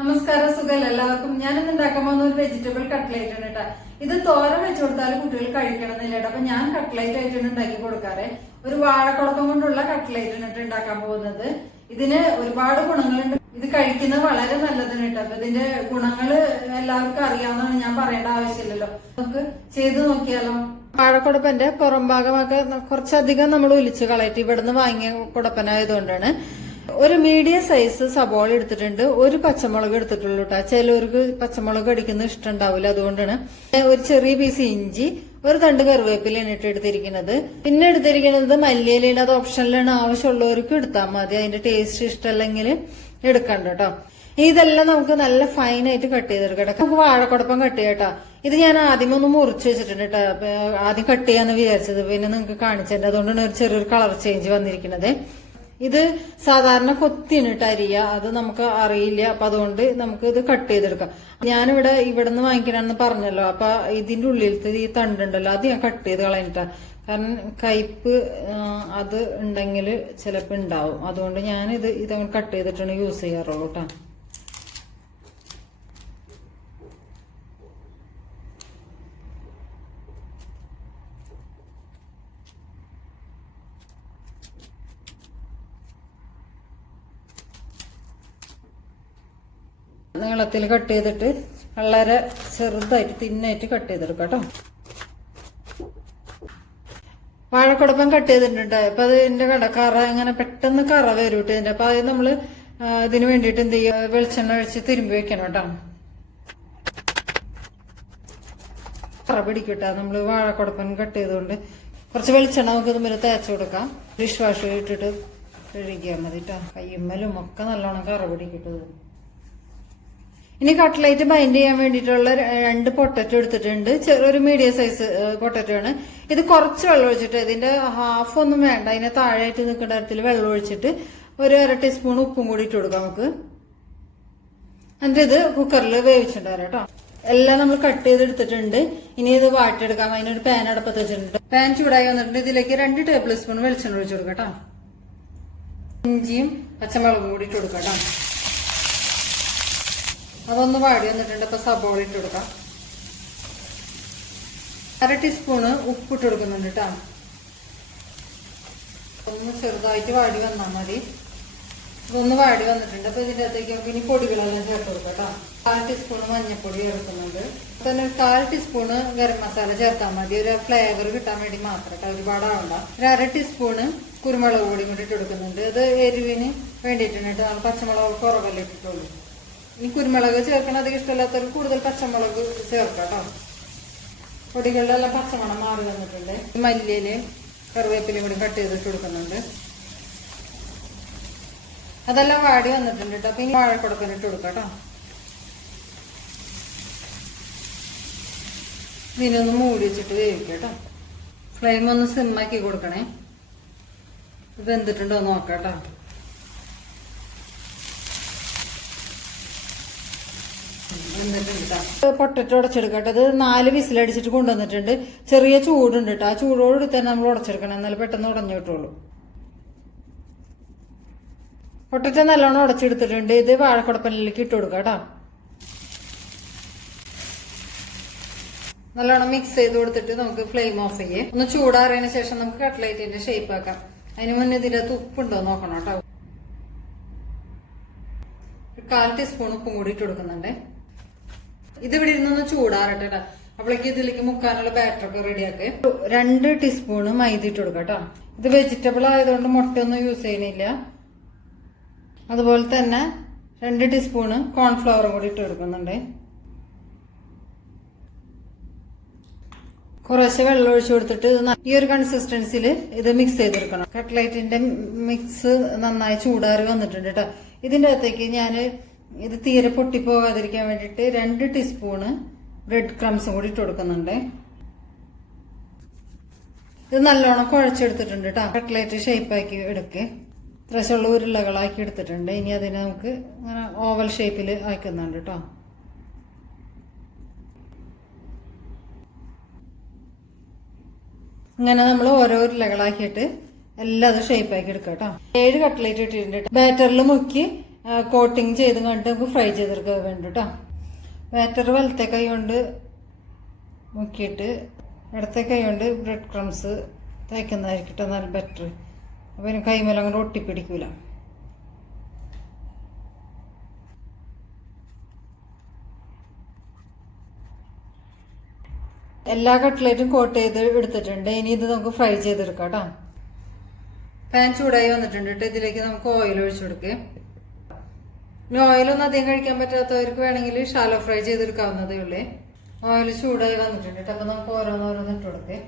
നമസ്കാരം സുഖം എല്ലാവർക്കും? ഞാനിന്ന് ഉണ്ടാക്കാൻ പോകുന്ന ഒരു വെജിറ്റബിൾ കട്ട്ലേറ്റ് ആണ് കേട്ടോ ഇത് തോര വെച്ച് കൊടുത്താൽ കുട്ടികൾ കഴിക്കണമെന്നില്ല അപ്പൊ ഞാൻ കട്ട്ലേറ്റ് ആയിട്ടാണ് ഉണ്ടാക്കി കൊടുക്കാറ്. ഒരു വാഴക്കുളക്കം കൊണ്ടുള്ള കട്ട്ലേറ്റ് ആണ് ഉണ്ടാക്കാൻ പോകുന്നത്. ഇതിന് ഒരുപാട് ഗുണങ്ങളുണ്ട്. ഇത് കഴിക്കുന്നത് വളരെ നല്ലതാണ് കേട്ടോ അപ്പൊ ഇതിന്റെ ഗുണങ്ങൾ എല്ലാവർക്കും അറിയാവുന്നതാണ് ഞാൻ പറയേണ്ട ആവശ്യമില്ലല്ലോ. നമുക്ക് ചെയ്ത് നോക്കിയാലോ? വാഴക്കുടപ്പന്റെ പുറംഭാഗമൊക്കെ കുറച്ചധികം നമ്മൾ ഒലിച്ച് കളയിട്ട്. ഇവിടുന്ന് വാങ്ങിയ കുടപ്പനായതുകൊണ്ടാണ്. ഒരു മീഡിയം സൈസ് സബോള എടുത്തിട്ടുണ്ട്. ഒരു പച്ചമുളക് എടുത്തിട്ടുള്ളൂ കേട്ടോ ചിലവർക്ക് പച്ചമുളക് അടിക്കുന്നത് ഇഷ്ടമുണ്ടാവില്ല അതുകൊണ്ടാണ്. ഒരു ചെറിയ പീസ് ഇഞ്ചി ഒരു തണ്ട് കറിവേപ്പിലാണ് ഇട്ട് എടുത്തിരിക്കുന്നത്. പിന്നെ എടുത്തിരിക്കുന്നത് മല്ലിയിലാണ് അത് ഓപ്ഷനിലാണ് ആവശ്യമുള്ളവർക്ക് എടുത്താൽ മതി. അതിന്റെ ടേസ്റ്റ് ഇഷ്ടമല്ലെങ്കിൽ എടുക്കണ്ട കേട്ടോ ഇതെല്ലാം നമുക്ക് നല്ല ഫൈൻ ആയിട്ട് കട്ട് ചെയ്തെടുക്കട്ടെ നമുക്ക് വാഴക്കുടപ്പം കട്ട് ചെയ്യട്ടോ ഇത് ഞാൻ ആദ്യം ഒന്ന് മുറിച്ച് വെച്ചിട്ടുണ്ട് കേട്ടോ ആദ്യം കട്ട് ചെയ്യാന്ന് വിചാരിച്ചത്. പിന്നെ നിങ്ങൾക്ക് കാണിച്ചിട്ടുണ്ട് അതുകൊണ്ടാണ് ഒരു ചെറിയൊരു കളർ ചേഞ്ച് വന്നിരിക്കുന്നത്. ഇത് സാധാരണ കൊത്തിയാണ് കേട്ടോ അരിയ. അത് നമുക്ക് അറിയില്ല. അപ്പൊ അതുകൊണ്ട് നമുക്ക് ഇത് കട്ട് ചെയ്തെടുക്കാം. ഞാനിവിടെ ഇവിടെ നിന്ന് വാങ്ങിക്കണമെന്ന് പറഞ്ഞല്ലോ. അപ്പൊ ഇതിന്റെ ഉള്ളിലത്തെ ഈ തണ്ടുണ്ടല്ലോ അത് ഞാൻ കട്ട് ചെയ്ത് കളഞ്ഞിട്ടാ കാരണം കയ്പ്പ് അത് ഉണ്ടെങ്കിൽ ചിലപ്പോൾ ഉണ്ടാവും. അതുകൊണ്ട് ഞാനിത് ഇത് കട്ട് ചെയ്തിട്ടാണ് യൂസ് ചെയ്യാറുള്ളൂ കേട്ടോ നീളത്തിൽ കട്ട് ചെയ്തിട്ട് വളരെ ചെറുതായിട്ട് തിന്നായിട്ട് കട്ട് ചെയ്തെടുക്കാം കേട്ടോ. വാഴക്കുടപ്പം കട്ട് ചെയ്തിട്ടുണ്ട്. അപ്പൊ അത് ഇതിന്റെ കട കറ ഇങ്ങനെ പെട്ടെന്ന് കറ വരും കേട്ടോ അപ്പൊ അത് നമ്മൾ ആ, ഇതിന് വേണ്ടിയിട്ട് എന്ത് ചെയ്യുക വെളിച്ചെണ്ണ ഒഴിച്ച് തിരുമ്പി വെക്കണം കേട്ടോ. കറ പിടിക്കട്ടെ നമ്മൾ വാഴക്കുടപ്പം കട്ട് ചെയ്തുകൊണ്ട് കുറച്ച് വെളിച്ചെണ്ണ നമുക്ക് ഇതുമ്പോൾ തേച്ച് കൊടുക്കാം. ഡിഷ് വാഷ് ഇട്ടിട്ട് കഴുകിയാൽ മതി കേട്ടോ. കയ്യുമ്മലും ഒക്കെ നല്ലോണം കറ പിടിക്കിട്ടത് ഇനി കട്ട്ലൈറ്റ് ബൈൻഡ് ചെയ്യാൻ വേണ്ടിയിട്ടുള്ള രണ്ട് പൊട്ടറ്റോ എടുത്തിട്ടുണ്ട്. ചെറിയൊരു മീഡിയം സൈസ് പൊട്ടറ്റോ ആണ്. ഇത് കുറച്ച് വെള്ളം ഒഴിച്ചിട്ട് ഇതിന്റെ ഹാഫ് ഒന്നും വേണ്ട അതിനെ താഴെയായിട്ട് നിൽക്കുന്ന തരത്തിൽ വെള്ളം ഒഴിച്ചിട്ട് ഒരു അര ടീസ്പൂൺ ഉപ്പും കൂടി ഇട്ട് കൊടുക്കാം നമുക്ക്. എന്നിട്ട് ഇത് കുക്കറിൽ വേവിച്ചിട്ടുണ്ടാകും കേട്ടോ. എല്ലാം നമ്മൾ കട്ട് ചെയ്തെടുത്തിട്ടുണ്ട് ഇനി ഇത് വാട്ടിയെടുക്കാം. അതിനൊരു പാൻ അടുപ്പത്ത് വെച്ചിട്ടുണ്ട്. പാൻ ചൂടായി വന്നിട്ടുണ്ട്. ഇതിലേക്ക് രണ്ട് ടേബിൾ സ്പൂൺ വെളിച്ചെണ്ണ ഒഴിച്ചു കൊടുക്കാം കേട്ടോ. ഇഞ്ചിയും പച്ചമുളകും കൂടി ഇട്ട് കൊടുക്കാം കേട്ടോ. അതൊന്ന് വാടി വന്നിട്ടുണ്ട്. ഇപ്പൊ സബോള ഇട്ട് കൊടുക്കാം. അര ടീസ്പൂണ് ഉപ്പ് ഇട്ട് കൊടുക്കുന്നുണ്ട് കേട്ടോ. ഒന്ന് ചെറുതായിട്ട് വാടി വന്നാൽ മതി. ഇതൊന്ന് വാടി വന്നിട്ടുണ്ട്. അപ്പൊ ഇതിന്റെ അകത്തേക്ക് നമുക്ക് ഇനി പൊടികളെല്ലാം ചേർത്ത് കൊടുക്കാം കേട്ടോ. കാൽ ടീസ്പൂണ് മഞ്ഞൾപ്പൊടി ചേർക്കുന്നുണ്ട്. തന്നെ ഒരു കാൽ ടീസ്പൂണ് ഗരം മസാല ചേർത്താൽ മതി. ഒരു ഫ്ലേവർ കിട്ടാൻ വേണ്ടി മാത്രം കേട്ടോ. ഒരുപാടാവണ്ട. ഒരു അര ടീസ്പൂണ് കുരുമുളക് പൊടി കൂടി ഇട്ട് കൊടുക്കുന്നുണ്ട്. ഇത് എരിവിന് വേണ്ടിയിട്ടുണ്ട് നമ്മൾ പച്ചമുളക് കുറവല്ലേ ഇട്ടിട്ടുള്ളൂ. ഇനി കുരുമുളക് ചേർക്കണം. അധികം ഇഷ്ടമില്ലാത്തവർ കൂടുതൽ പച്ചമുളക് ചേർക്കാം പൊടികളിലെല്ലാം പച്ചമണം മാറി വന്നിട്ടുണ്ട്. മല്ലിയിൽ കറിവേപ്പിലയും കൂടി കട്ട് ചെയ്തിട്ട് കൊടുക്കുന്നുണ്ട്. അതെല്ലാം വാടി വന്നിട്ടുണ്ട് കേട്ടോ. അപ്പൊ ഇനി വാഴക്കുടപ്പിന് ഇട്ട് കൊടുക്കാം ഇതിനൊന്ന് മൂടി വെച്ചിട്ട് വേവിക്കാം കേട്ടോ. ഫ്ലെയിം ഒന്ന് സിമ്മാക്കി കൊടുക്കണേ. വെന്തിട്ടുണ്ടോ നോക്കാം കേട്ടോ. പൊട്ടറ്റോ ഉടച്ചെടുക്കട്ടെ. അത് നാല് വിസിലടിച്ചിട്ട് കൊണ്ടുവന്നിട്ടുണ്ട്. ചെറിയ ചൂടുണ്ട് കേട്ടോ ആ ചൂടോട് തന്നെ നമ്മൾ ഉടച്ചെടുക്കണം. എന്നാലും പെട്ടെന്ന് ഉടഞ്ഞു കിട്ടുള്ളൂ. പൊട്ടറ്റ നല്ലോണം ഉടച്ചെടുത്തിട്ടുണ്ട്. ഇത് വാഴക്കുടപ്പനിലേക്ക് ഇട്ട് കൊടുക്കാം കേട്ടോ നല്ലോണം മിക്സ് ചെയ്ത് കൊടുത്തിട്ട് നമുക്ക് ഫ്ലെയിം ഓഫ് ചെയ്യേ. ഒന്ന് ചൂടാറിയതിന് ശേഷം നമുക്ക് കട്ട്ലൈറ്റിന്റെ ഷേപ്പ് ആക്കാം. അതിന് മുന്നേ ഇതിന്റെ അകത്ത് ഉപ്പുണ്ടോ നോക്കണം കേട്ടോ കാൽ ടീസ്പൂൺ ഉപ്പും കൂടി ഇട്ട് കൊടുക്കുന്നുണ്ട്. ഇത് ഇവിടെ ഇരുന്നൊന്ന് ചൂടാറട്ടെ ട്ടാ. അപ്പോഴേക്ക് ഇതിലേക്ക് മുക്കാനുള്ള ബാറ്റർ ഒക്കെ റെഡിയാക്കി രണ്ട് ടീസ്പൂണ് മൈദ ഇട്ട് കൊടുക്കാം കേട്ടോ ഇത് വെജിറ്റബിൾ ആയതുകൊണ്ട് മുട്ടയൊന്നും യൂസ് ചെയ്യുന്നില്ല. അതുപോലെ തന്നെ രണ്ട് ടീസ്പൂണ് കോൺഫ്ലവറും കൂടി ഇട്ട് കൊടുക്കുന്നുണ്ട്. കുറേശ്ശെ വെള്ളം ഒഴിച്ചു കൊടുത്തിട്ട് ഈ ഒരു കൺസിസ്റ്റൻസിയിൽ ഇത് മിക്സ് ചെയ്തെടുക്കണം കട്ട്ലൈറ്റിന്റെ മിക്സ് നന്നായി ചൂടാറി വന്നിട്ടുണ്ട് കേട്ടോ ഇതിന്റെ അകത്തേക്ക് ഞാൻ ഇത് തീരെ പൊട്ടിപ്പോകാതിരിക്കാൻ വേണ്ടിയിട്ട് രണ്ട് ടീസ്പൂണ് ബ്രെഡ് ക്രംസും കൂടി ഇട്ട് കൊടുക്കുന്നുണ്ട്. ഇത് നല്ലോണം കുഴച്ചെടുത്തിട്ടുണ്ട് കേട്ടോ ഷേപ്പ് ഷേപ്പാക്കി എടുക്ക്. ത്രശുള്ള ഉരുളകളാക്കി എടുത്തിട്ടുണ്ട്. ഇനി അതിനെ നമുക്ക് ഇങ്ങനെ ഓവൽ ഷേപ്പിൽ ആക്കുന്നുണ്ട് കേട്ടോ ഇങ്ങനെ നമ്മൾ ഓരോ ഉരുളകളാക്കിയിട്ട് എല്ലാം അത് ഷേപ്പ് ആക്കി എടുക്കാം കേട്ടോ ഏഴ് കട്ട്ലേറ്റ് ഇട്ടിട്ടുണ്ട് ബാറ്ററിൽ മുക്കി കോട്ടിങ് ചെയ്ത് കണ്ടിട്ട് നമുക്ക് ഫ്രൈ ചെയ്തെടുക്കാൻ വേണ്ട കേട്ടോ ബാറ്റർ വലത്തെ കൈ കൊണ്ട് മുക്കിയിട്ട് ഇടത്തെ കൈ കൊണ്ട് ബ്രെഡ് ക്രംസ് തേക്കുന്നതായിരിക്കും കേട്ടോ നല്ല ബെറ്റർ അപ്പോൾ ഇതിന് കൈമേലെ അങ്ങോട്ട് ഒട്ടിപ്പിടിക്കൂല. എല്ലാ കട്ട്ലേറ്റും കോട്ട് ചെയ്ത് എടുത്തിട്ടുണ്ട്. ഇനി ഇത് നമുക്ക് ഫ്രൈ ചെയ്തെടുക്കാം കേട്ടോ പാൻ ചൂടായി വന്നിട്ടുണ്ട് കേട്ടോ ഇതിലേക്ക് നമുക്ക് ഓയിൽ ഒഴിച്ചു കൊടുക്കുക ഇനി ഓയിലൊന്നും അധികം കഴിക്കാൻ പറ്റാത്തവർക്ക് വേണമെങ്കിൽ ഷാലോ ഫ്രൈ ചെയ്തെടുക്കാവുന്നതേ ഉള്ളേ. ഓയിൽ ചൂടായി വന്നിട്ടുണ്ട് കേട്ടോ അപ്പൊ നമുക്ക് ഓരോന്നോരോന്ന് ഇട്ട് കൊടുക്കേ.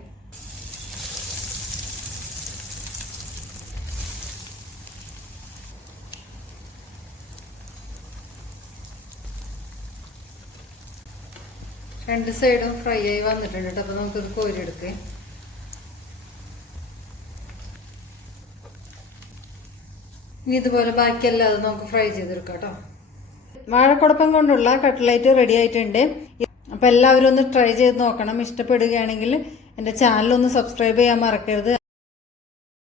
രണ്ട് സൈഡും ഫ്രൈ ആയി വന്നിട്ടുണ്ട് കേട്ടോ അപ്പൊ നമുക്കിത് കോരിയെടുക്കേ ഇനി ഇതുപോലെ ബാക്കിയെല്ലാം അത് നമുക്ക് ഫ്രൈ ചെയ്തെടുക്കാം കേട്ടോ. വാഴക്കുടപ്പം കൊണ്ടുള്ള കട്ട്ലൈറ്റ് റെഡി ആയിട്ടുണ്ട്. അപ്പം എല്ലാവരും ഒന്ന് ട്രൈ ചെയ്ത് നോക്കണം. ഇഷ്ടപ്പെടുകയാണെങ്കിൽ എന്റെ ചാനൽ ഒന്ന് സബ്സ്ക്രൈബ് ചെയ്യാൻ മറക്കരുത്.